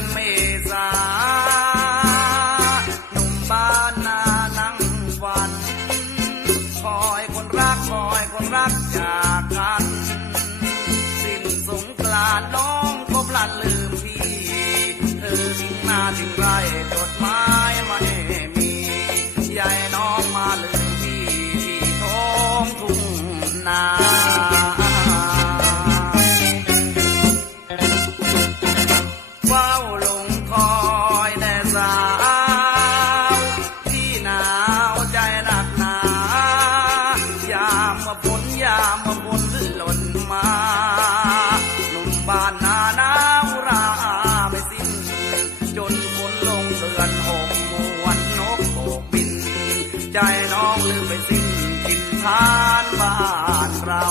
อนเมษาหนุ่มบ้านนานั่งวัน คอยคนรักคอยคนรักจากกัน สิ้นสงกรานน้องก็พลันลืมพี่ เธอหน้าจึงไรจดหมายไม่มียายน้องมาลืมพี่ที่ท้องทุ่งนา ใจน้องลืมไปสิ้นกินทานบ้านเรา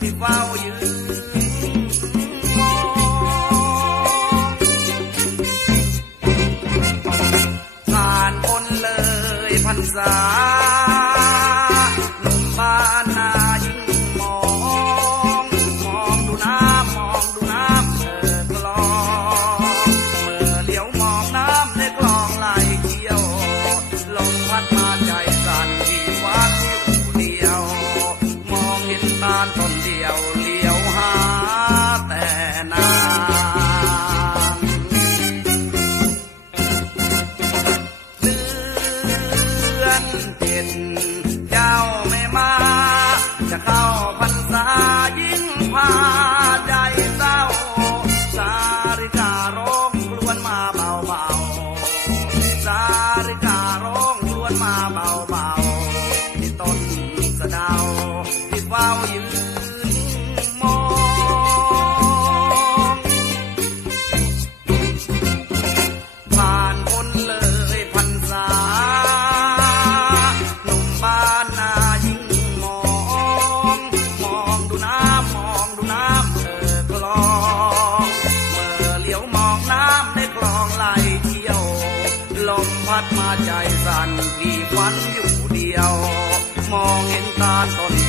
ที่เฝ้ายืนผ่านพ้นเลยพรรษาหนุ่มบ้านนายิ่งมอง มองดูน้ำมองดูน้ำเออกลองเมื่อเลี้ยวมองน้ำในคลองไหลเที่ยว ลมพัดมาใจสั่นที เจ้าไม่มา จะเข้าพรรษายิ่งพาใจเศร้า สาริการ้องล้วนมาเบาๆสาริการ้องล้วนมาเบาๆที่ต้นสะดาวที่เฝ้ายืน พัดมาใจสั่นพี่ฝันอยู่เดียว มองเห็นตาต้น